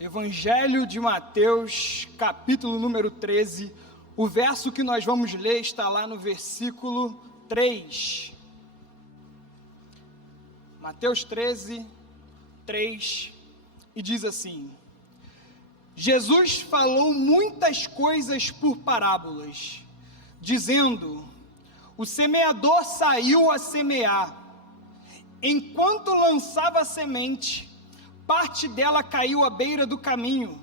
Evangelho de Mateus, capítulo número 13, o verso que nós vamos ler está lá no versículo 3. Mateus 13, 3, e diz assim: Jesus falou muitas coisas por parábolas, dizendo: o semeador saiu a semear. Enquanto lançava a semente, parte dela caiu à beira do caminho,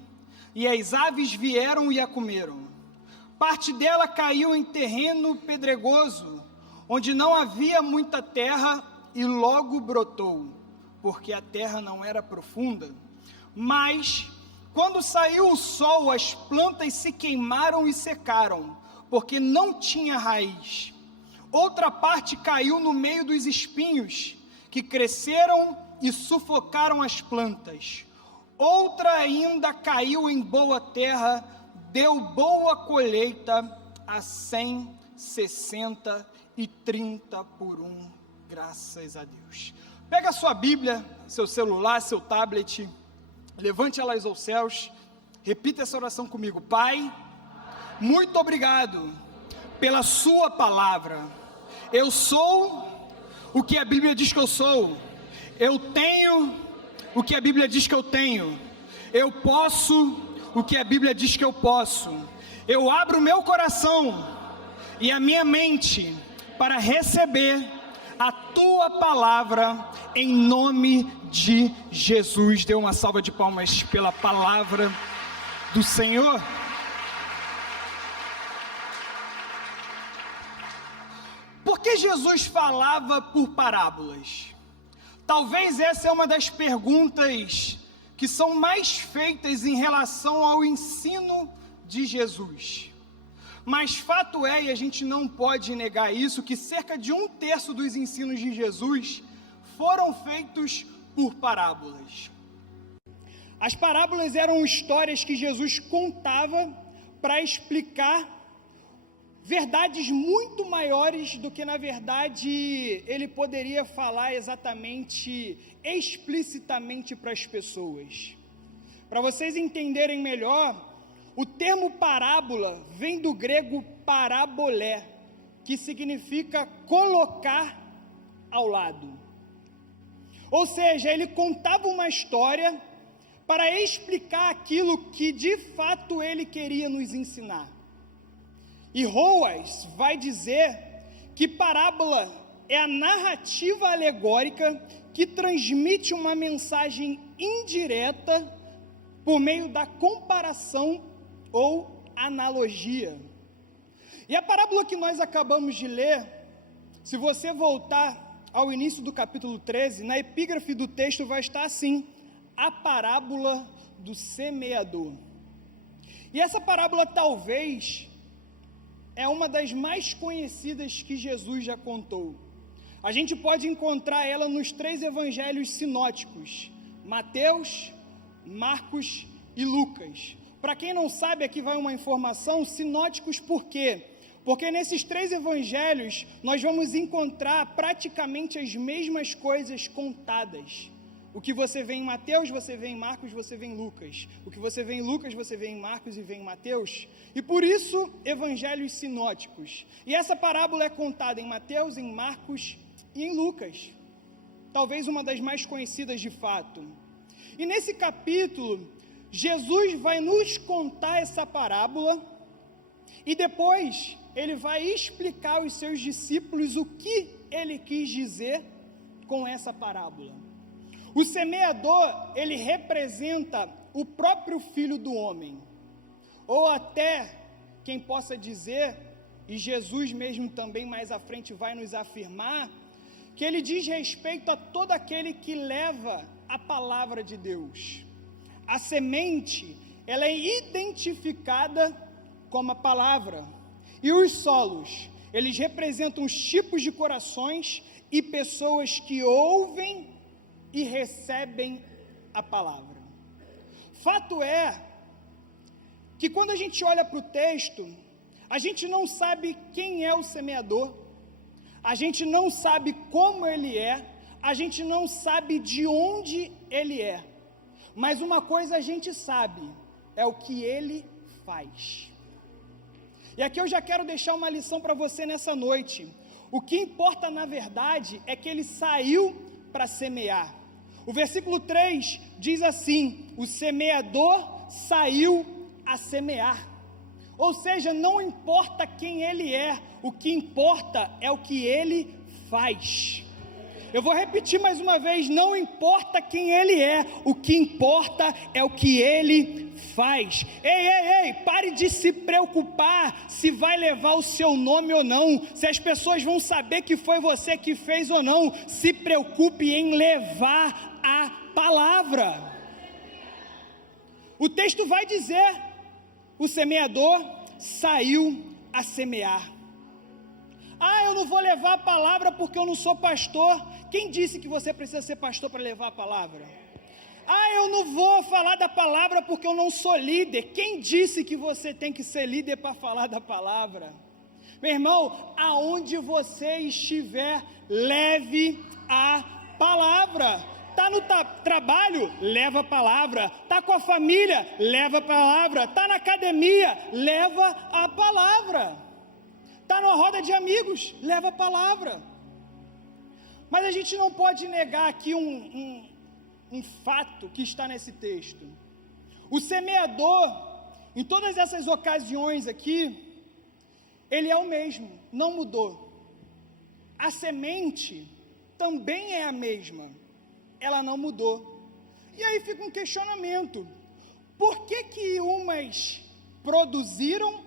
e as aves vieram e a comeram. Parte dela caiu em terreno pedregoso, onde não havia muita terra, e logo brotou, porque a terra não era profunda. Mas, quando saiu o sol, as plantas se queimaram e secaram, porque não tinha raiz. Outra parte caiu no meio dos espinhos, que cresceram e sufocaram as plantas. Outra ainda caiu em boa terra, deu boa colheita, a 100, 60 e 30 por um. Graças a Deus. Pega a sua Bíblia, seu celular, seu tablet, levante elas aos céus, repita essa oração comigo. Pai, muito obrigado pela sua palavra. Eu sou o que a Bíblia diz que eu sou. Eu tenho o que a Bíblia diz que eu tenho. Eu posso o que a Bíblia diz que eu posso. Eu abro o meu coração e a minha mente para receber a tua palavra em nome de Jesus. Dê uma salva de palmas pela palavra do Senhor. Por que Jesus falava por parábolas? Talvez essa é uma das perguntas que são mais feitas em relação ao ensino de Jesus. Mas fato é, e a gente não pode negar isso, que cerca de 1/3 dos ensinos de Jesus foram feitos por parábolas. As parábolas eram histórias que Jesus contava para explicar verdades muito maiores do que, na verdade, ele poderia falar exatamente, explicitamente para as pessoas. Para vocês entenderem melhor, o termo parábola vem do grego parabolé, que significa colocar ao lado. Ou seja, ele contava uma história para explicar aquilo que de fato ele queria nos ensinar. E Roas vai dizer que parábola é a narrativa alegórica que transmite uma mensagem indireta por meio da comparação ou analogia. E a parábola que nós acabamos de ler, se você voltar ao início do capítulo 13, na epígrafe do texto vai estar assim: a parábola do semeador. E essa parábola talvez é uma das mais conhecidas que Jesus já contou. A gente pode encontrar ela nos 3 evangelhos sinóticos: Mateus, Marcos e Lucas. Para quem não sabe, aqui vai uma informação: sinóticos por quê? Porque nesses 3 evangelhos nós vamos encontrar praticamente as mesmas coisas contadas. O que você vê em Mateus, você vê em Marcos, você vê em Lucas. O que você vê em Lucas, você vê em Marcos e vê em Mateus. E por isso, evangelhos sinóticos. E essa parábola é contada em Mateus, em Marcos e em Lucas. Talvez uma das mais conhecidas de fato. E nesse capítulo, Jesus vai nos contar essa parábola e depois ele vai explicar aos seus discípulos o que ele quis dizer com essa parábola. O semeador, ele representa o próprio Filho do Homem, ou até, quem possa dizer, e Jesus mesmo também mais à frente vai nos afirmar, que ele diz respeito a todo aquele que leva a palavra de Deus. A semente, ela é identificada como a palavra, e os solos, eles representam os tipos de corações e pessoas que ouvem e recebem a palavra. Fato é que quando a gente olha para o texto, a gente não sabe quem é o semeador, a gente não sabe como ele é, a gente não sabe de onde ele é. mas uma coisa a gente sabe, é o que ele faz. E aqui eu já quero deixar uma lição para você nessa noite. O que importa na verdade é que ele saiu para semear. O versículo 3 diz assim: o semeador saiu a semear. Ou seja, não importa quem ele é, o que importa é o que ele faz. Eu vou repetir mais uma vez: não importa quem ele é, o que importa é o que ele faz. Ei, pare de se preocupar se vai levar o seu nome ou não, se as pessoas vão saber que foi você que fez ou não. Se preocupe em levar a palavra. O texto vai dizer: o semeador saiu a semear. Eu não vou levar a palavra porque eu não sou pastor. Quem disse que você precisa ser pastor para levar a palavra? Eu não vou falar da palavra porque eu não sou líder. Quem disse que você tem que ser líder para falar da palavra? Meu irmão, aonde você estiver, leve a palavra. Está no trabalho? Leva a palavra. Está com a família? Leva a palavra. Está na academia? Leva a palavra. Está numa roda de amigos? Leva a palavra. Mas a gente não pode negar aqui um fato que está nesse texto. O semeador, em todas essas ocasiões aqui, ele é o mesmo, não mudou. A semente também é a mesma, ela não mudou. E aí fica um questionamento: por que umas produziram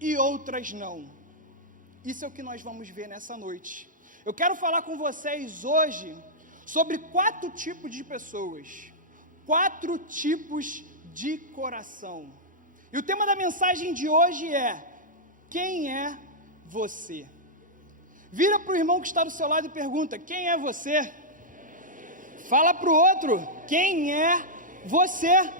e outras não? Isso é o que nós vamos ver nessa noite. Eu quero falar com vocês hoje sobre 4 tipos de pessoas, 4 tipos de coração. E o tema da mensagem de hoje é: quem é você? Vira para o irmão que está do seu lado e pergunta: quem é você? Fala para o outro: quem é você?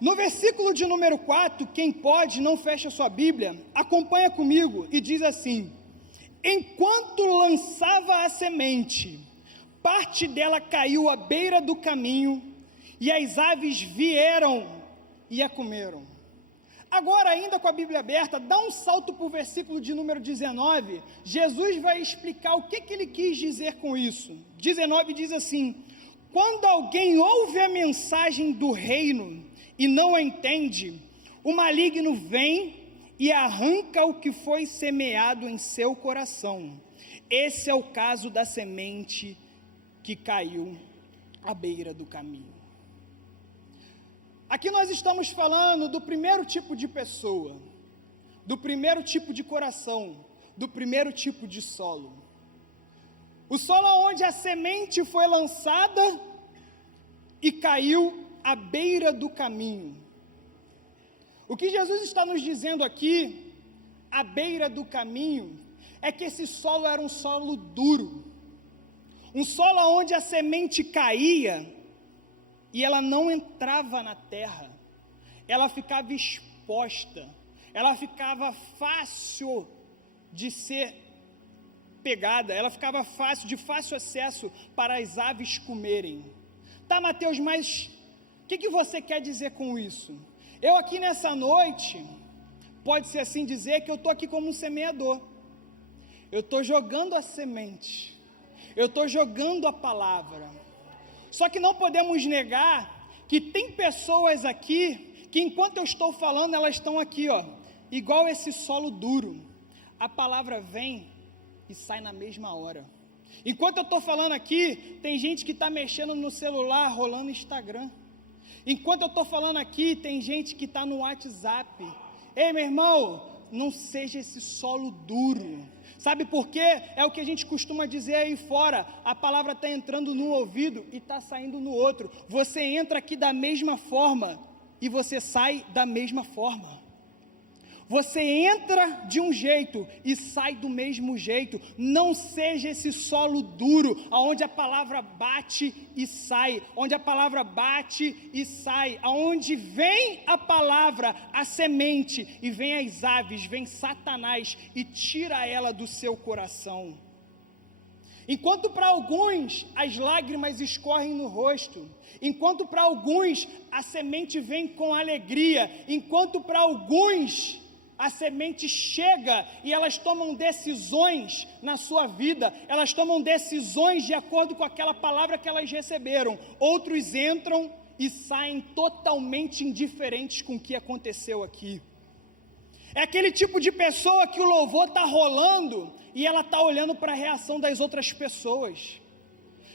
No versículo de número 4, quem pode, não fecha sua Bíblia, acompanha comigo e diz assim: enquanto lançava a semente, parte dela caiu à beira do caminho, e as aves vieram e a comeram. Agora, ainda com a Bíblia aberta, dá um salto para o versículo de número 19, Jesus vai explicar o que ele quis dizer com isso. 19 diz assim: quando alguém ouve a mensagem do reino e não a entende, o maligno vem e arranca o que foi semeado em seu coração. Esse é o caso da semente que caiu à beira do caminho. Aqui nós estamos falando do primeiro tipo de pessoa, do primeiro tipo de coração, do primeiro tipo de solo. O solo onde a semente foi lançada e caiu à beira do caminho. O que Jesus está nos dizendo aqui, à beira do caminho, é que esse solo era um solo duro, um solo onde a semente caía e ela não entrava na terra, ela ficava exposta, ela ficava fácil de ser pegada, ela ficava de fácil acesso para as aves comerem. Tá, Mateus, mas o que você quer dizer com isso? Eu aqui nessa noite, pode-se assim dizer que eu estou aqui como um semeador. Eu estou jogando a semente, eu estou jogando a palavra. Só que não podemos negar que tem pessoas aqui, que enquanto eu estou falando, elas estão aqui, igual esse solo duro. A palavra vem e sai na mesma hora. Enquanto eu estou falando aqui, tem gente que está mexendo no celular, rolando Instagram. Enquanto eu estou falando aqui, tem gente que está no WhatsApp. Ei, meu irmão, não seja esse solo duro. Sabe por quê? É o que a gente costuma dizer aí fora: a palavra está entrando no ouvido e está saindo no outro. Você entra aqui da mesma forma e você sai da mesma forma. Você entra de um jeito e sai do mesmo jeito. Não seja esse solo duro, onde a palavra bate e sai, onde a palavra bate e sai, aonde vem a palavra, a semente, e vem as aves, vem Satanás e tira ela do seu coração. Enquanto para alguns as lágrimas escorrem no rosto, enquanto para alguns a semente vem com alegria, enquanto para alguns a semente chega e elas tomam decisões na sua vida, elas tomam decisões de acordo com aquela palavra que elas receberam. Outros entram e saem totalmente indiferentes com o que aconteceu aqui. É aquele tipo de pessoa que o louvor está rolando e ela está olhando para a reação das outras pessoas.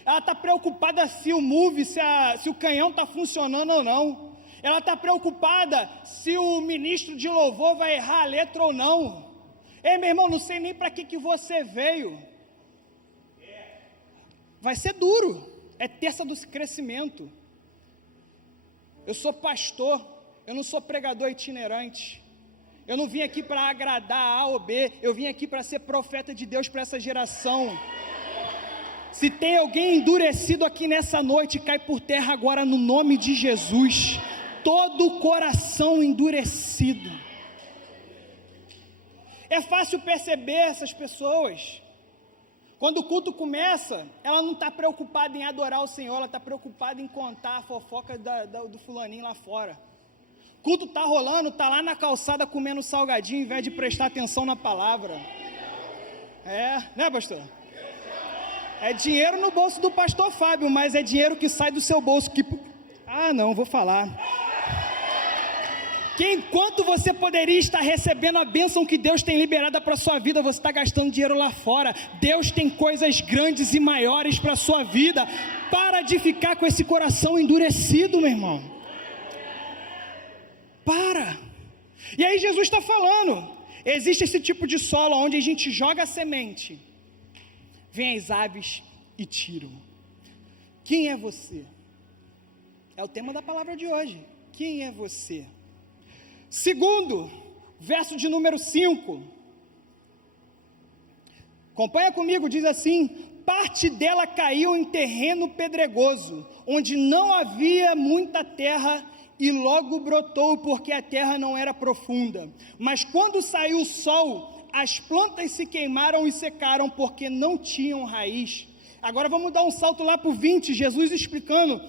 Ela está preocupada se o move, se o canhão está funcionando ou não. Ela está preocupada se o ministro de louvor vai errar a letra ou não. Ei, meu irmão, não sei nem para que você veio. Vai ser duro. É terça do crescimento. Eu sou pastor, eu não sou pregador itinerante. Eu não vim aqui para agradar A ou B, eu vim aqui para ser profeta de Deus para essa geração. Se tem alguém endurecido aqui nessa noite, cai por terra agora no nome de Jesus. Todo o coração endurecido. É fácil perceber essas pessoas. Quando o culto começa, ela não está preocupada em adorar o Senhor, ela está preocupada em contar a fofoca do fulaninho lá fora. O culto está rolando, está lá na calçada comendo salgadinho, em vez de prestar atenção na palavra. Né, pastor? É dinheiro no bolso do pastor Fábio, mas é dinheiro que sai do seu bolso. Não, vou falar. Que enquanto você poderia estar recebendo a bênção que Deus tem liberada para a sua vida, você está gastando dinheiro lá fora. Deus tem coisas grandes e maiores para a sua vida. Para de ficar com esse coração endurecido, meu irmão. Para. E aí Jesus está falando, existe esse tipo de solo onde a gente joga a semente, vem as aves e tiram. Quem é você? É o tema da palavra de hoje. Quem é você? Segundo, verso de número 5, acompanha comigo, diz assim: parte dela caiu em terreno pedregoso, onde não havia muita terra, e logo brotou, porque a terra não era profunda. Mas quando saiu o sol, as plantas se queimaram e secaram, porque não tinham raiz. Agora vamos dar um salto lá para o 20, Jesus explicando: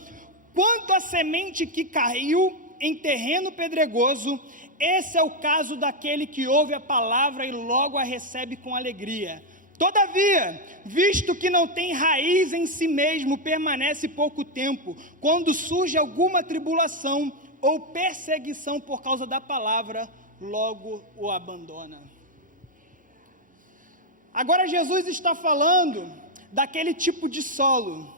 quanto à semente que caiu em terreno pedregoso, esse é o caso daquele que ouve a palavra e logo a recebe com alegria. Todavia, visto que não tem raiz em si mesmo, permanece pouco tempo. Quando surge alguma tribulação ou perseguição por causa da palavra, logo o abandona. Agora Jesus está falando daquele tipo de solo,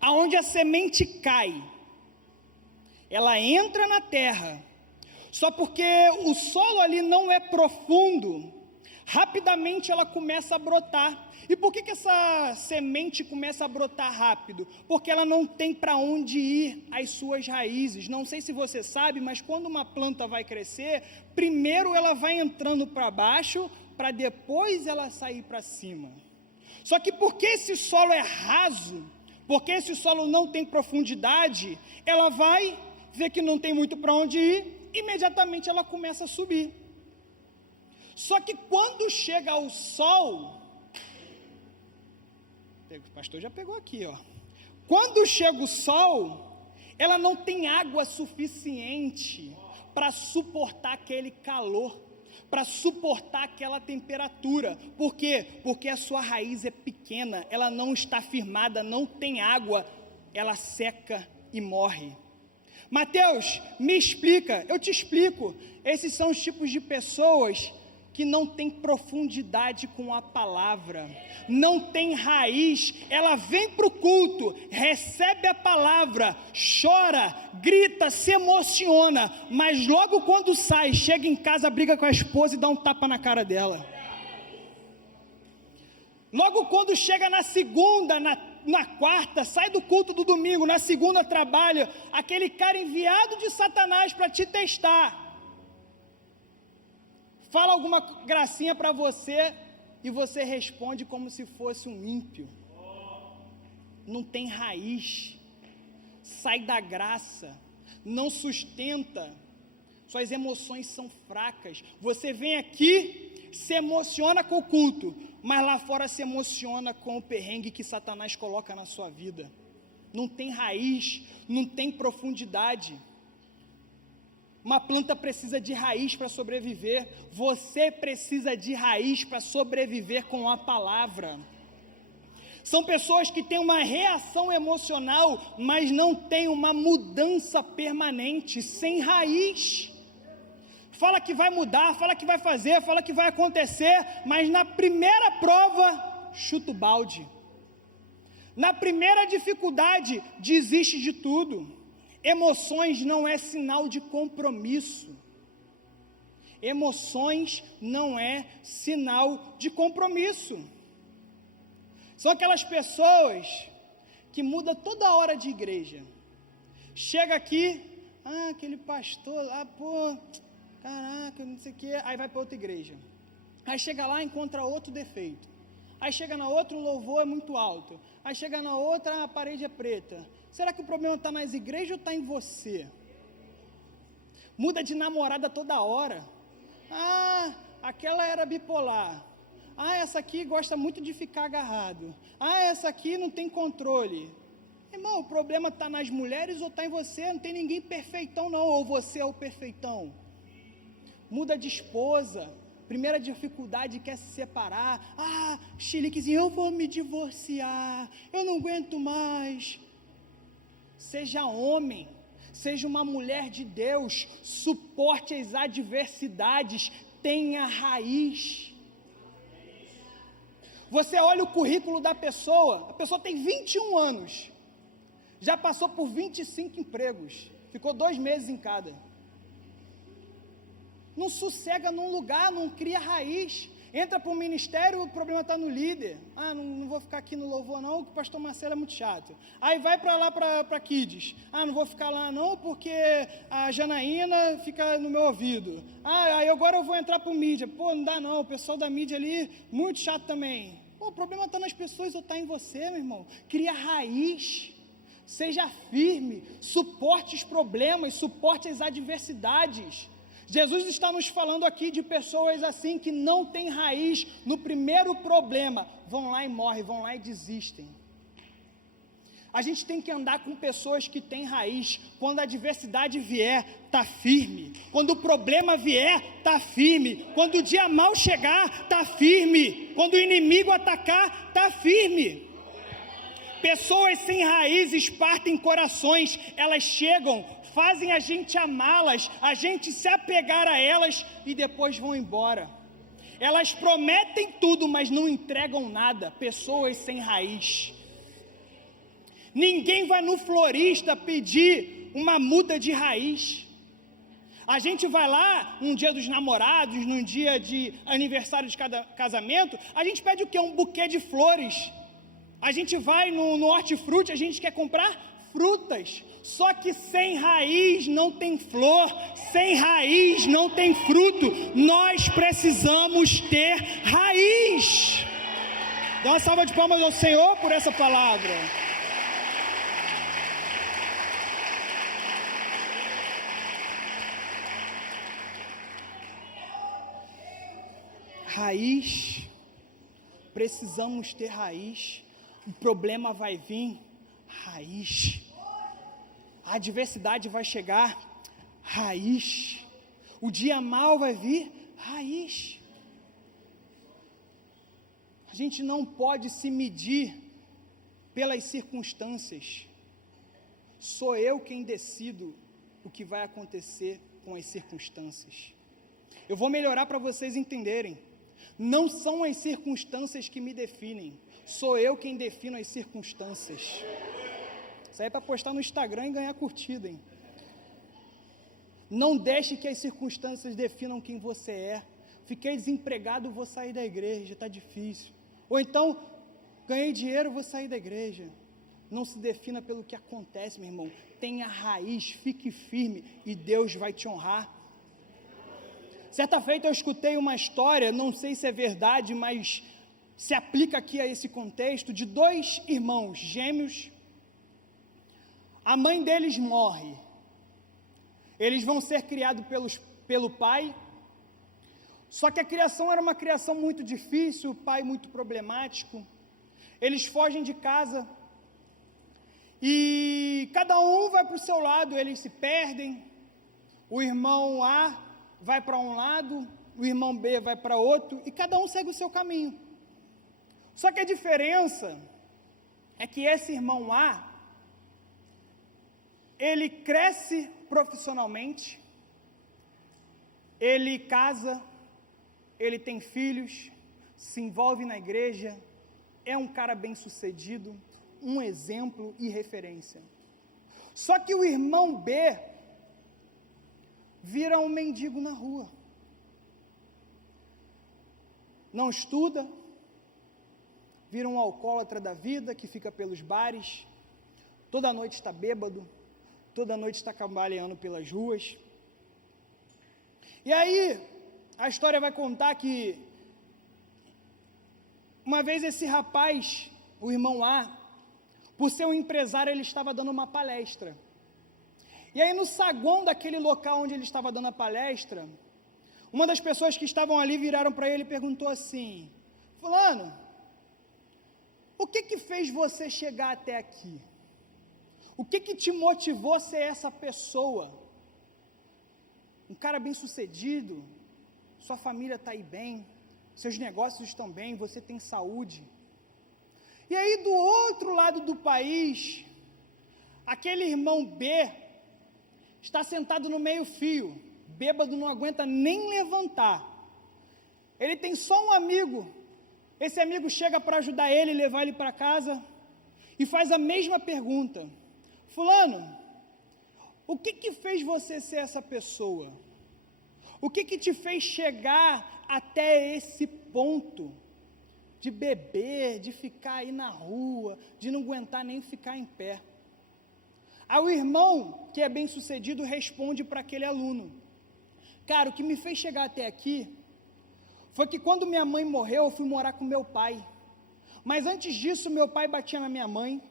aonde a semente cai. Ela entra na terra, só porque o solo ali não é profundo, rapidamente ela começa a brotar. E por que essa semente começa a brotar rápido? Porque ela não tem para onde ir as suas raízes. Não sei se você sabe, mas quando uma planta vai crescer, primeiro ela vai entrando para baixo, para depois ela sair para cima. Só que porque esse solo é raso, porque esse solo não tem profundidade, ela vai ver que não tem muito para onde ir, imediatamente ela começa a subir. Só que quando chega o sol, o pastor já pegou aqui, ó. Quando chega o sol, ela não tem água suficiente para suportar aquele calor, para suportar aquela temperatura. Por quê? Porque a sua raiz é pequena, ela não está firmada, não tem água, ela seca e morre. Mateus, me explica. Eu te explico. Esses são os tipos de pessoas que não têm profundidade com a palavra, não tem raiz. Ela vem para o culto, recebe a palavra, chora, grita, se emociona, mas logo quando sai, chega em casa, briga com a esposa e dá um tapa na cara dela. Logo quando chega na segunda, na quarta, sai do culto do domingo, na segunda trabalha, aquele cara enviado de Satanás para te testar, fala alguma gracinha para você e você responde como se fosse um ímpio. Não tem raiz, sai da graça, não sustenta, suas emoções são fracas. Você vem aqui, se emociona com o culto, mas lá fora se emociona com o perrengue que Satanás coloca na sua vida. Não tem raiz, não tem profundidade. Uma planta precisa de raiz para sobreviver. Você precisa de raiz para sobreviver com a palavra. São pessoas que têm uma reação emocional, mas não têm uma mudança permanente, sem raiz. Fala que vai mudar, fala que vai fazer, fala que vai acontecer, mas na primeira prova, chuta o balde. Na primeira dificuldade, desiste de tudo. Emoções não é sinal de compromisso. Emoções não é sinal de compromisso. São aquelas pessoas que mudam toda hora de igreja. Chega aqui, aquele pastor, caraca, não sei o que, aí vai para outra igreja. Aí chega lá, encontra outro defeito. Aí chega na outra, o louvor é muito alto. Aí chega na outra, a parede é preta. Será que o problema está nas igrejas ou está em você? Muda de namorada toda hora. Aquela era bipolar. Essa aqui gosta muito de ficar agarrado. Essa aqui não tem controle. Irmão, o problema está nas mulheres ou está em você? Não tem ninguém perfeitão não, ou você é o perfeitão. Muda de esposa. Primeira dificuldade, quer se separar. Chiliquezinho, eu vou me divorciar. Eu não aguento mais. Seja homem, seja uma mulher de Deus, suporte as adversidades, tenha raiz. Você olha o currículo da pessoa, a pessoa tem 21 anos, já passou por 25 empregos, ficou 2 meses em cada. Não sossega num lugar, não cria raiz. Entra para o ministério, o problema está no líder. Não vou ficar aqui no louvor não, que o pastor Marcelo é muito chato. Aí vai para lá para Kids. Não vou ficar lá não, porque a Janaína fica no meu ouvido. Aí agora eu vou entrar para o mídia. Não dá não, o pessoal da mídia ali, muito chato também. O problema está nas pessoas ou está em você, meu irmão? Cria raiz, seja firme, suporte os problemas, suporte as adversidades. Jesus está nos falando aqui de pessoas assim que não têm raiz no primeiro problema, vão lá e morrem, vão lá e desistem. A gente tem que andar com pessoas que têm raiz. Quando a adversidade vier, tá firme. Quando o problema vier, tá firme. Quando o dia mal chegar, tá firme. Quando o inimigo atacar, tá firme. Pessoas sem raízes partem corações, elas chegam, fazem a gente amá-las, a gente se apegar a elas e depois vão embora. Elas prometem tudo, mas não entregam nada. Pessoas sem raiz. Ninguém vai no florista pedir uma muda de raiz. A gente vai lá, um dia dos namorados, num dia de aniversário de casamento, a gente pede o quê? Um buquê de flores. A gente vai no hortifruti, a gente quer comprar frutas. Só que sem raiz não tem flor, sem raiz não tem fruto. Nós precisamos ter raiz. Dá uma salva de palmas ao Senhor por essa palavra. Raiz, precisamos ter raiz. O problema vai vir, raiz. A adversidade vai chegar, raiz. O dia mal vai vir, raiz. A gente não pode se medir pelas circunstâncias. Sou eu quem decido o que vai acontecer com as circunstâncias. Eu vou melhorar para vocês entenderem. Não são as circunstâncias que me definem. Sou eu quem defino as circunstâncias. Isso aí é para postar no Instagram e ganhar curtida, hein? Não deixe que as circunstâncias definam quem você é. Fiquei desempregado, vou sair da igreja, está difícil. Ou então, ganhei dinheiro, vou sair da igreja. Não se defina pelo que acontece, meu irmão. Tenha raiz, fique firme e Deus vai te honrar. Certa feita eu escutei uma história, não sei se é verdade, mas se aplica aqui a esse contexto, de 2 irmãos gêmeos. A mãe deles morre. Eles vão ser criados pelo pai. Só que a criação era uma criação muito difícil, o pai muito problemático. Eles fogem de casa e cada um vai para o seu lado, eles se perdem. O irmão A vai para um lado, o irmão B vai para outro, e cada um segue o seu caminho. Só que a diferença é que esse irmão A, ele cresce profissionalmente, ele casa, ele tem filhos, se envolve na igreja, é um cara bem-sucedido, um exemplo e referência. Só que o irmão B vira um mendigo na rua. Não estuda, vira um alcoólatra da vida que fica pelos bares, toda noite está bêbado, toda noite está cambaleando pelas ruas. E aí, a história vai contar que uma vez esse rapaz, o irmão A, por ser um empresário, ele estava dando uma palestra. E aí no saguão daquele local onde ele estava dando a palestra, uma das pessoas que estavam ali viraram para ele e perguntou assim: fulano, o que fez você chegar até aqui? O que te motivou a ser essa pessoa? Um cara bem sucedido, sua família está aí bem, seus negócios estão bem, você tem saúde. E aí do outro lado do país, aquele irmão B está sentado no meio-fio, bêbado, não aguenta nem levantar. Ele tem só um amigo, esse amigo chega para ajudar ele, levar ele para casa, e faz a mesma pergunta: fulano, o que fez você ser essa pessoa? O que te fez chegar até esse ponto de beber, de ficar aí na rua, de não aguentar nem ficar em pé? Aí o irmão, que é bem sucedido, responde para aquele aluno: cara, o que me fez chegar até aqui foi que quando minha mãe morreu, eu fui morar com meu pai. Mas antes disso, meu pai batia na minha mãe,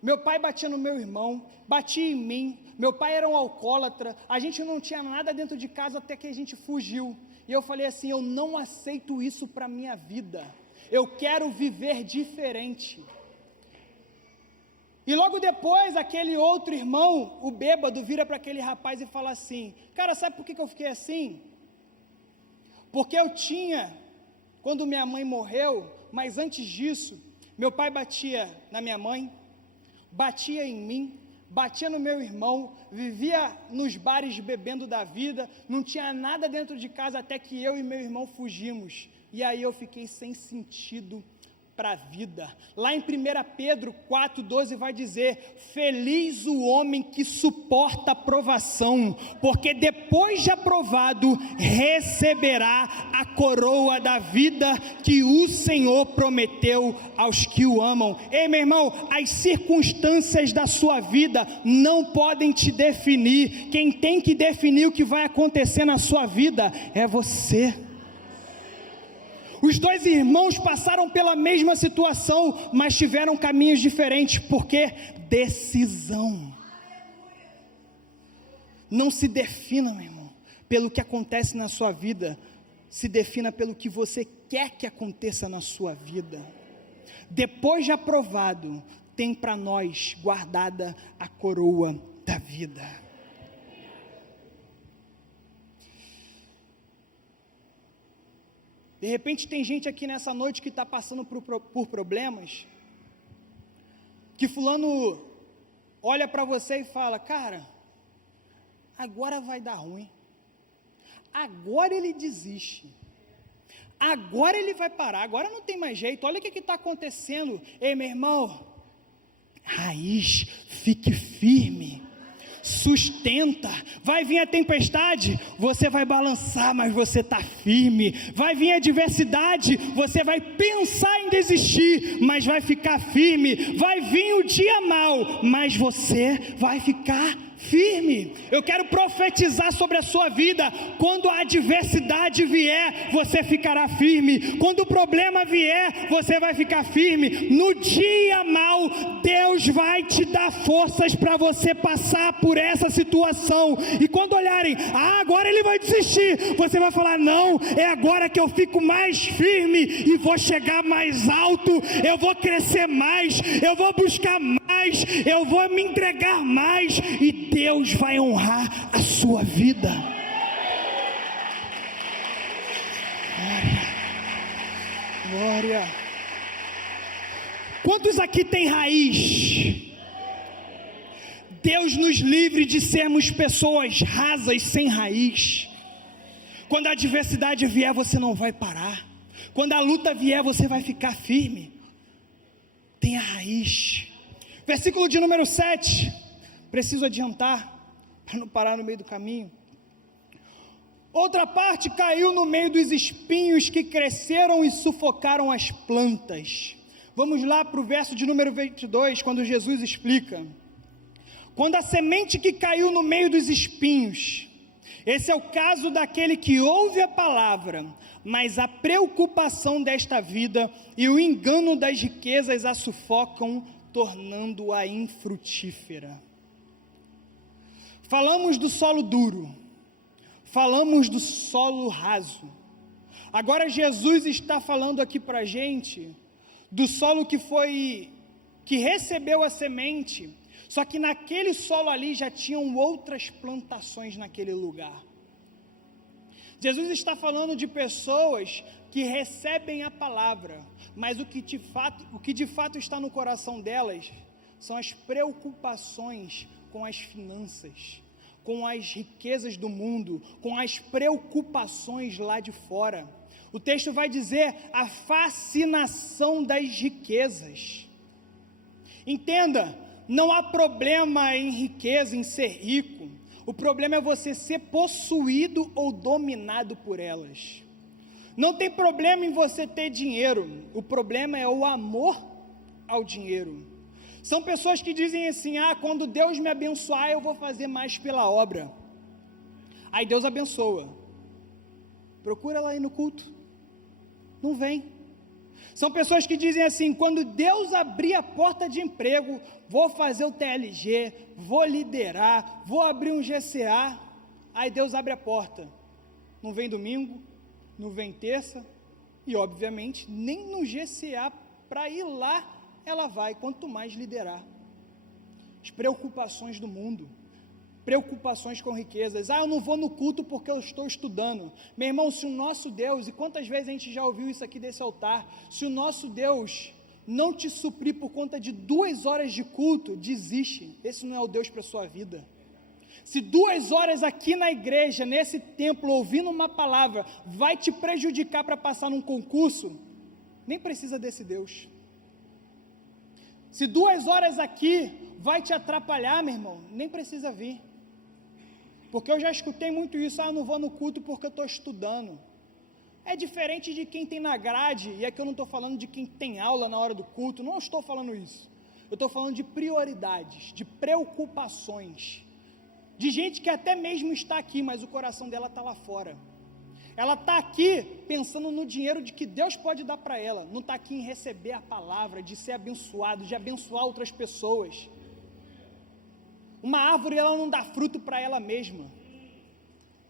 meu pai batia no meu irmão, batia em mim, meu pai era um alcoólatra, a gente não tinha nada dentro de casa até que a gente fugiu. E eu falei assim: eu não aceito isso para a minha vida, eu quero viver diferente. E logo depois, aquele outro irmão, o bêbado, vira para aquele rapaz e fala assim: cara, sabe por que eu fiquei assim? Porque eu tinha, quando minha mãe morreu, mas antes disso, meu pai batia na minha mãe, batia em mim, batia no meu irmão, vivia nos bares bebendo da vida, não tinha nada dentro de casa até que eu e meu irmão fugimos. E aí eu fiquei sem sentido para a vida. Lá em 1 Pedro 4,12 vai dizer: feliz o homem que suporta a provação, porque depois de aprovado, receberá a coroa da vida que o Senhor prometeu aos que o amam. Ei, meu irmão, as circunstâncias da sua vida não podem te definir. Quem tem que definir o que vai acontecer na sua vida é você. Os dois irmãos passaram pela mesma situação, mas tiveram caminhos diferentes. Por quê? Decisão. Não se defina, meu irmão, pelo que acontece na sua vida, se defina pelo que você quer que aconteça na sua vida. Depois de aprovado, tem para nós guardada a coroa da vida. De repente tem gente aqui nessa noite que está passando por problemas, que fulano olha para você e fala: cara, agora vai dar ruim, agora ele desiste, agora ele vai parar, agora não tem mais jeito, olha o que está acontecendo. Ei, meu irmão, raiz, fique firme, sustenta. Vai vir a tempestade, você vai balançar, mas você está firme. Vai vir a adversidade, você vai pensar em desistir, mas vai ficar firme. Vai vir o dia mau, mas você vai ficar firme. Eu quero profetizar sobre a sua vida: quando a adversidade vier, você ficará firme. Quando o problema vier, você vai ficar firme. No dia mau, Deus vai te dar forças para você passar por essa nessa situação. E quando olharem, agora ele vai desistir, você vai falar, não, é agora que eu fico mais firme e vou chegar mais alto, eu vou crescer mais, eu vou buscar mais, eu vou me entregar mais, e Deus vai honrar a sua vida. Glória. Quantos aqui tem raiz? Deus nos livre de sermos pessoas rasas, sem raiz. Quando a adversidade vier, você não vai parar. Quando a luta vier, você vai ficar firme. Tenha raiz. Versículo de número 7. Preciso adiantar, para não parar no meio do caminho. Outra parte caiu no meio dos espinhos que cresceram e sufocaram as plantas. Vamos lá para o verso de número 22, quando Jesus explica. Quando a semente que caiu no meio dos espinhos, esse é o caso daquele que ouve a palavra, mas a preocupação desta vida e o engano das riquezas a sufocam, tornando-a infrutífera. Falamos do solo duro, falamos do solo raso. Agora Jesus está falando aqui para a gente do solo que recebeu a semente, só que naquele solo ali já tinham outras plantações naquele lugar. Jesus está falando de pessoas que recebem a palavra, mas o que de fato está no coração delas são as preocupações com as finanças, com as riquezas do mundo, com as preocupações lá de fora. O texto vai dizer a fascinação das riquezas. Entenda, não há problema em riqueza, em ser rico. O problema é você ser possuído ou dominado por elas. Não tem problema em você ter dinheiro, o problema é o amor ao dinheiro. São pessoas que dizem assim, quando Deus me abençoar, eu vou fazer mais pela obra. Aí Deus abençoa. Procura lá aí no culto. Não vem. São pessoas que dizem assim, quando Deus abrir a porta de emprego, vou fazer o TLG, vou liderar, vou abrir um GCA. Aí Deus abre a porta. Não vem domingo, não vem terça, e obviamente nem no GCA para ir lá ela vai, quanto mais liderar. As preocupações do mundo, preocupações com riquezas. Eu não vou no culto porque eu estou estudando. Meu irmão, se o nosso Deus, e quantas vezes a gente já ouviu isso aqui desse altar, se o nosso Deus não te suprir por conta de 2 horas de culto, desiste. Esse não é o Deus para a sua vida. Se 2 horas aqui na igreja, nesse templo, ouvindo uma palavra, vai te prejudicar para passar num concurso, nem precisa desse Deus. Se 2 horas aqui vai te atrapalhar, meu irmão, nem precisa vir. Porque eu já escutei muito isso, eu não vou no culto porque eu estou estudando. É diferente de quem tem na grade, e aqui eu não estou falando de quem tem aula na hora do culto, não estou falando isso. Eu estou falando de prioridades, de preocupações, de gente que até mesmo está aqui, mas o coração dela está lá fora. Ela está aqui pensando no dinheiro de que Deus pode dar para ela, não está aqui em receber a palavra, de ser abençoado, de abençoar outras pessoas. Uma árvore, ela não dá fruto para ela mesma,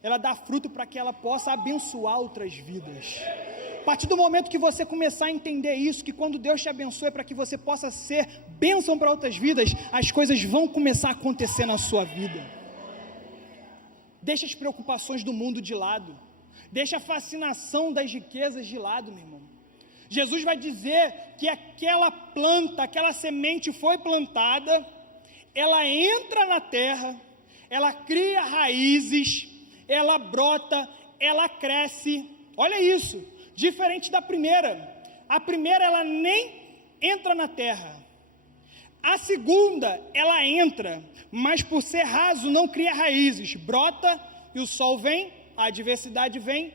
ela dá fruto para que ela possa abençoar outras vidas. A partir do momento que você começar a entender isso, que quando Deus te abençoa é para que você possa ser bênção para outras vidas, as coisas vão começar a acontecer na sua vida. Deixa as preocupações do mundo de lado, deixa a fascinação das riquezas de lado, meu irmão. Jesus vai dizer que aquela planta, aquela semente foi plantada, ela entra na terra, ela cria raízes, ela brota, ela cresce. Olha isso, diferente da primeira. A primeira ela nem entra na terra. A segunda ela entra, mas por ser raso não cria raízes. Brota e o sol vem, a adversidade vem,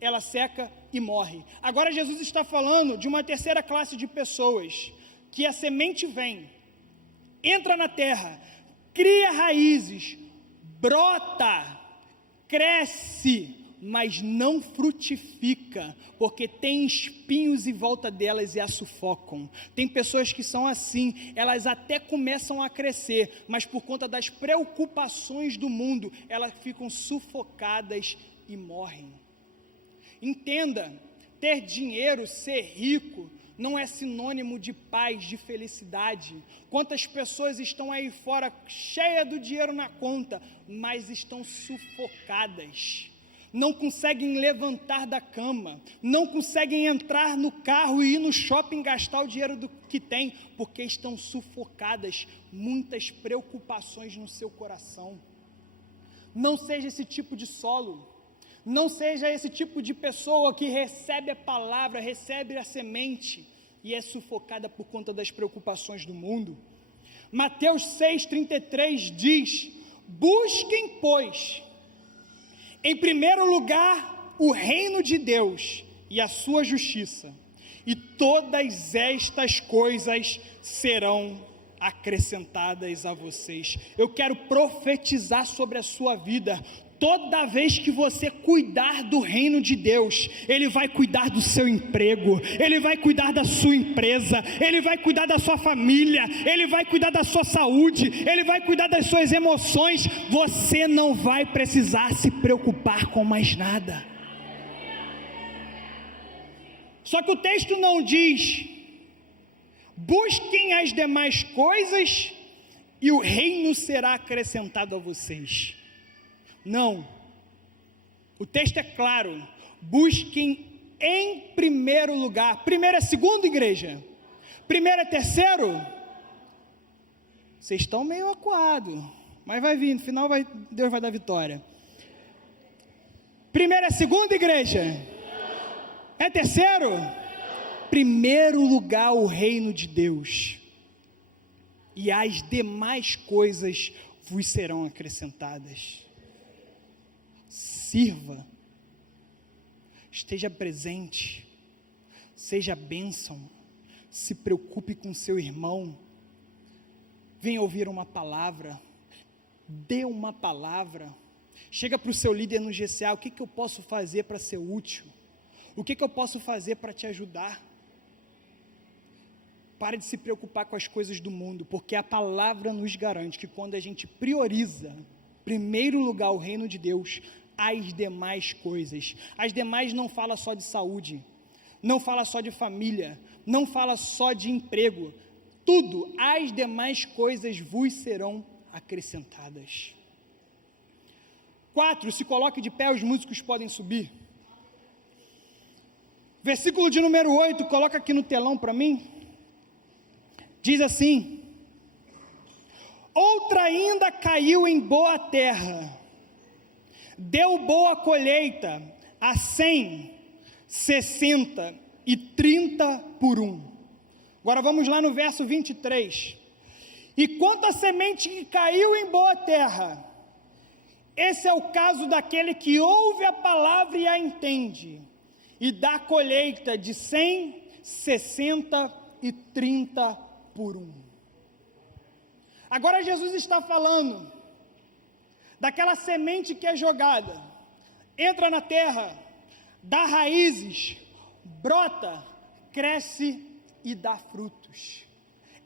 ela seca e morre. Agora Jesus está falando de uma terceira classe de pessoas, que a semente vem, entra na terra, cria raízes, brota, cresce, mas não frutifica, porque tem espinhos em volta delas e a sufocam. Tem pessoas que são assim, elas até começam a crescer, mas por conta das preocupações do mundo, elas ficam sufocadas e morrem. Entenda, ter dinheiro, ser rico, não é sinônimo de paz, de felicidade. Quantas pessoas estão aí fora, cheias do dinheiro na conta, mas estão sufocadas, não conseguem levantar da cama, não conseguem entrar no carro e ir no shopping gastar o dinheiro que tem, porque estão sufocadas, muitas preocupações no seu coração. Não seja esse tipo de solo, não seja esse tipo de pessoa que recebe a palavra, recebe a semente e é sufocada por conta das preocupações do mundo. Mateus 6,33 diz: busquem, pois, em primeiro lugar o reino de Deus e a sua justiça, e todas estas coisas serão acrescentadas a vocês. Eu quero profetizar sobre a sua vida. Toda vez que você cuidar do reino de Deus, Ele vai cuidar do seu emprego, Ele vai cuidar da sua empresa, Ele vai cuidar da sua família, Ele vai cuidar da sua saúde, Ele vai cuidar das suas emoções. Você não vai precisar se preocupar com mais nada. Só que o texto não diz: busquem as demais coisas e o reino será acrescentado a vocês. Não, o texto é claro: busquem em primeiro lugar. Primeiro é segundo, igreja? Primeiro é terceiro? Vocês estão meio acuados, mas vai vir, no final Deus vai dar vitória. Primeiro é segundo, igreja? É terceiro? Primeiro lugar o reino de Deus, e as demais coisas vos serão acrescentadas. Sirva, esteja presente, seja bênção, se preocupe com seu irmão, venha ouvir uma palavra, dê uma palavra, chega para o seu líder no GCA: o que eu posso fazer para ser útil? O que eu posso fazer para te ajudar? Pare de se preocupar com as coisas do mundo, porque a palavra nos garante que quando a gente prioriza, em primeiro lugar, o reino de Deus, as demais coisas, as demais não fala só de saúde, não fala só de família, não fala só de emprego, tudo, as demais coisas vos serão acrescentadas. 4, se coloque de pé, os músicos podem subir. Versículo de número 8, coloca aqui no telão para mim. Diz assim: outra ainda caiu em boa terra, deu boa colheita, a 100, 60 e 30 por 1. Agora vamos lá no verso 23. E quanto à semente que caiu em boa terra, esse é o caso daquele que ouve a palavra e a entende, e dá colheita de 100, 60 e 30 por 1. Agora Jesus está falando daquela semente que é jogada, entra na terra, dá raízes, brota, cresce e dá frutos.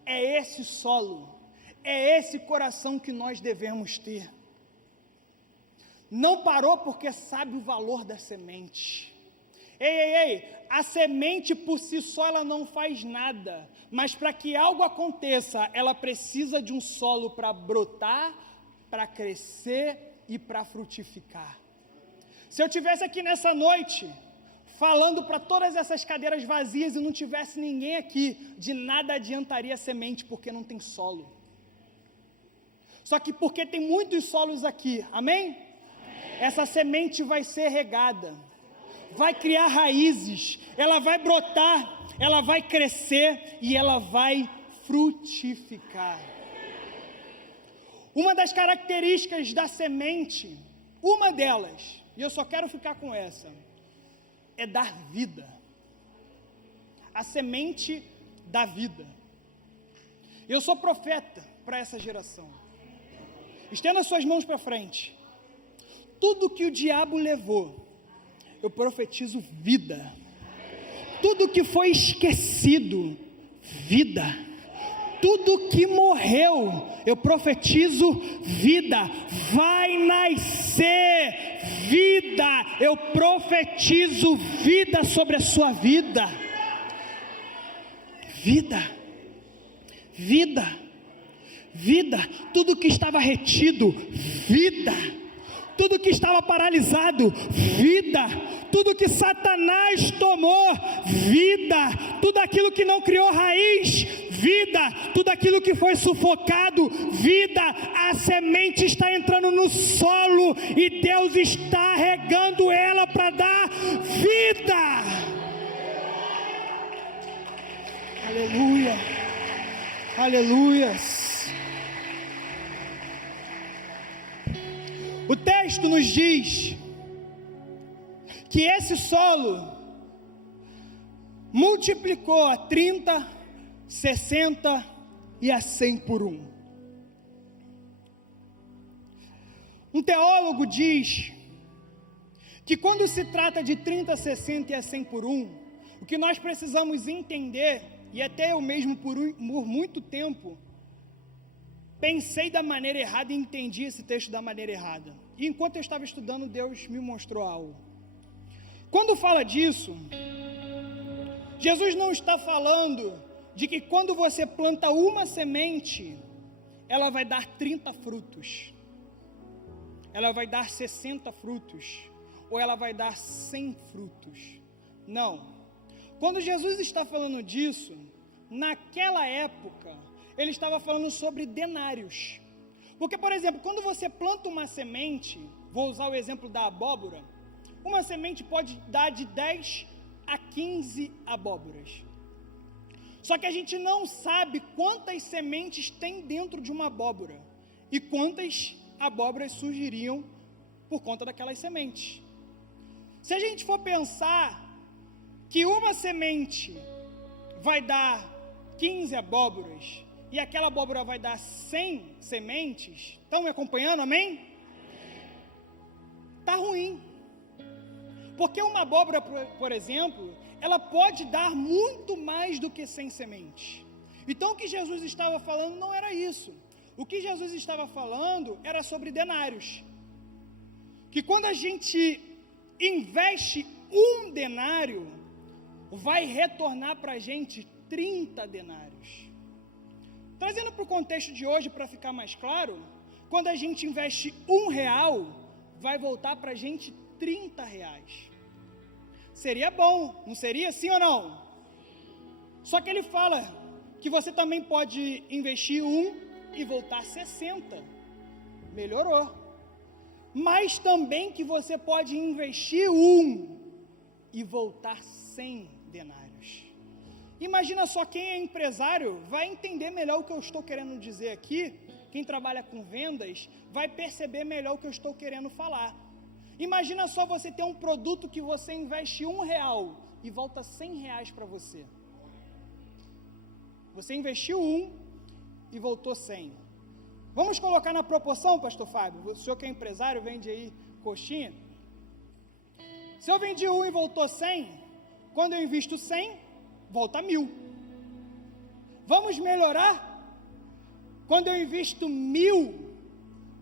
É esse solo, é esse coração que nós devemos ter. Não parou porque sabe o valor da semente. Ei, a semente por si só ela não faz nada, mas para que algo aconteça, ela precisa de um solo para brotar, para crescer e para frutificar. Se eu tivesse aqui nessa noite, falando para todas essas cadeiras vazias e não tivesse ninguém aqui, de nada adiantaria a semente, porque não tem solo. Só que porque tem muitos solos aqui, amém? Essa semente vai ser regada, vai criar raízes, ela vai brotar, ela vai crescer e ela vai frutificar. Uma das características da semente, uma delas, e eu só quero ficar com essa, é dar vida. A semente dá vida. Eu sou profeta para essa geração. Estenda suas mãos para frente. Tudo que o diabo levou, eu profetizo vida. Tudo que foi esquecido, vida. Tudo que morreu, eu profetizo vida. Vai nascer vida. Eu profetizo vida sobre a sua vida. Vida. Vida. Vida. Tudo que estava retido, vida. Tudo que estava paralisado, vida. Tudo que Satanás tomou, vida. Tudo aquilo que não criou raiz, vida. Tudo aquilo que foi sufocado, vida. A semente está entrando no solo e Deus está regando ela para dar vida. Aleluia. Aleluias. O texto nos diz que esse solo multiplicou a 30, 60 e a 100 por 1. Um teólogo diz que quando se trata de 30, 60 e a 100 por 1, o que nós precisamos entender, e até eu mesmo por muito tempo, pensei da maneira errada e entendi esse texto da maneira errada. E enquanto eu estava estudando, Deus me mostrou algo. Quando fala disso, Jesus não está falando de que quando você planta uma semente, ela vai dar 30 frutos, ela vai dar 60 frutos, ou ela vai dar 100 frutos. Não. Quando Jesus está falando disso, naquela época, ele estava falando sobre denários. Porque, por exemplo, quando você planta uma semente, vou usar o exemplo da abóbora, uma semente pode dar de 10 a 15 abóboras. Só que a gente não sabe quantas sementes tem dentro de uma abóbora e quantas abóboras surgiriam por conta daquelas sementes. Se a gente for pensar que uma semente vai dar 15 abóboras e aquela abóbora vai dar 100 sementes, estão me acompanhando, amém? Está ruim. Porque uma abóbora, por exemplo, ela pode dar muito mais do que 100 sementes. Então o que Jesus estava falando não era isso. O que Jesus estava falando era sobre denários. Que quando a gente investe um denário, vai retornar para a gente 30 denários. Trazendo para o contexto de hoje, para ficar mais claro, quando a gente investe R$1, vai voltar para a gente R$30. Seria bom, não seria, sim ou não? Só que ele fala que você também pode investir 1 e voltar 60. Melhorou. Mas também que você pode investir 1 e voltar 100 denários. Imagina só, quem é empresário vai entender melhor o que eu estou querendo dizer aqui. Quem trabalha com vendas vai perceber melhor o que eu estou querendo falar. Imagina só você ter um produto que você investe R$1 e volta R$100 para você. Você investiu 1 e voltou 100. Vamos colocar na proporção, pastor Fábio? O senhor que é empresário, vende aí coxinha. Se eu vendi 1 e voltou 100, quando eu invisto 100, volta 1.000. Vamos melhorar? Quando eu invisto 1.000,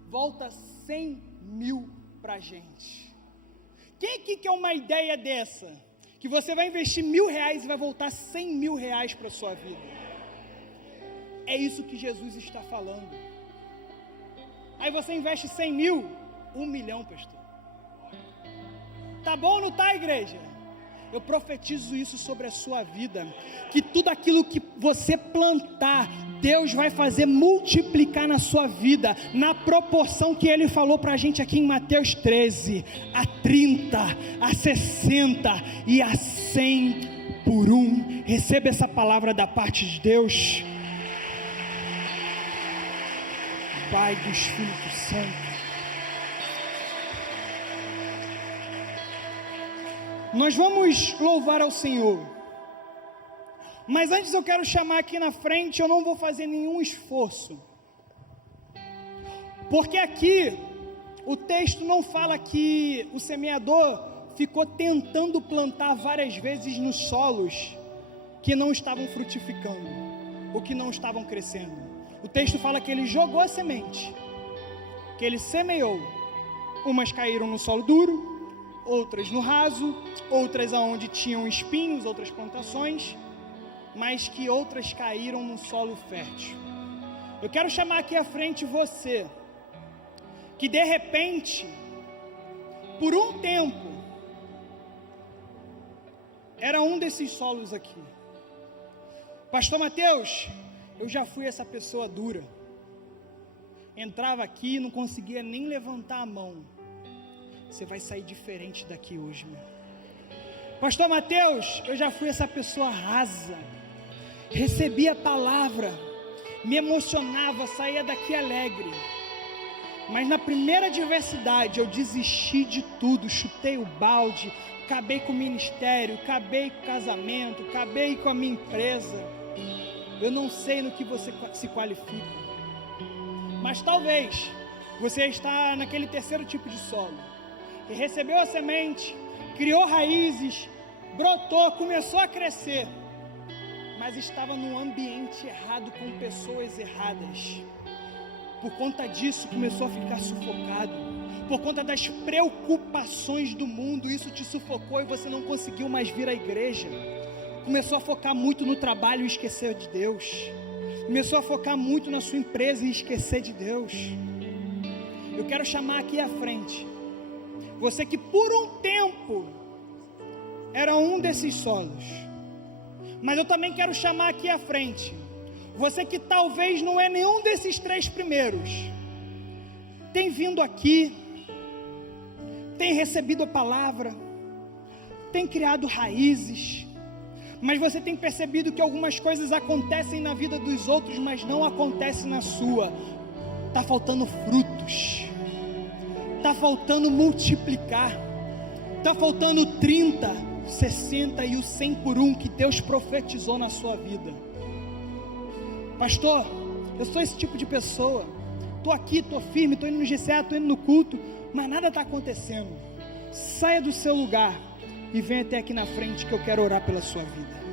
volta 100.000 para a gente. Quem aqui quer uma ideia dessa? Que você vai investir R$1.000 e vai voltar R$100.000 para a sua vida. É isso que Jesus está falando. Aí você investe 100.000, 1 milhão, pastor. Tá bom ou não tá, igreja? Eu profetizo isso sobre a sua vida, que tudo aquilo que você plantar, Deus vai fazer multiplicar na sua vida, na proporção que Ele falou para a gente aqui em Mateus 13, a 30, a 60 e a 100 por 1. Receba essa palavra da parte de Deus. Pai, do Espírito Santo. Nós vamos louvar ao Senhor, mas antes eu quero chamar aqui na frente, eu não vou fazer nenhum esforço, porque aqui o texto não fala que o semeador ficou tentando plantar várias vezes nos solos que não estavam frutificando, ou que não estavam crescendo. O texto fala que ele jogou a semente, que ele semeou. Umas caíram no solo duro, outras no raso, outras aonde tinham espinhos, outras plantações, mas que outras caíram no solo fértil. Eu quero chamar aqui à frente você, que de repente, por um tempo, era um desses solos aqui. Pastor Mateus, eu já fui essa pessoa dura. Entrava aqui e não conseguia nem levantar a mão. Você vai sair diferente daqui hoje, meu. Pastor Mateus, eu já fui essa pessoa rasa. Recebia a palavra, me emocionava, saía daqui alegre. Mas na primeira adversidade eu desisti de tudo, chutei o balde, acabei com o ministério, acabei com o casamento, acabei com a minha empresa. Eu não sei no que você se qualifica. Mas talvez você está naquele terceiro tipo de solo, que recebeu a semente, criou raízes, brotou, começou a crescer, mas estava num ambiente errado, com pessoas erradas. Por conta disso começou a ficar sufocado, por conta das preocupações do mundo, isso te sufocou e você não conseguiu mais vir à igreja. Começou a focar muito no trabalho e esquecer de Deus. Começou a focar muito na sua empresa e esquecer de Deus. Eu quero chamar aqui à frente você que por um tempo era um desses solos, mas eu também quero chamar aqui à frente você que talvez não é nenhum desses três primeiros. Tem vindo aqui, tem recebido a palavra, tem criado raízes, mas você tem percebido que algumas coisas acontecem na vida dos outros, mas não acontecem na sua. Está faltando frutos, está faltando multiplicar, está faltando 30, 60 e o 100 por 1 que Deus profetizou na sua vida. Pastor, eu sou esse tipo de pessoa, estou aqui, estou firme, estou indo no GCA, estou indo no culto, mas nada está acontecendo. Saia do seu lugar e venha até aqui na frente que eu quero orar pela sua vida.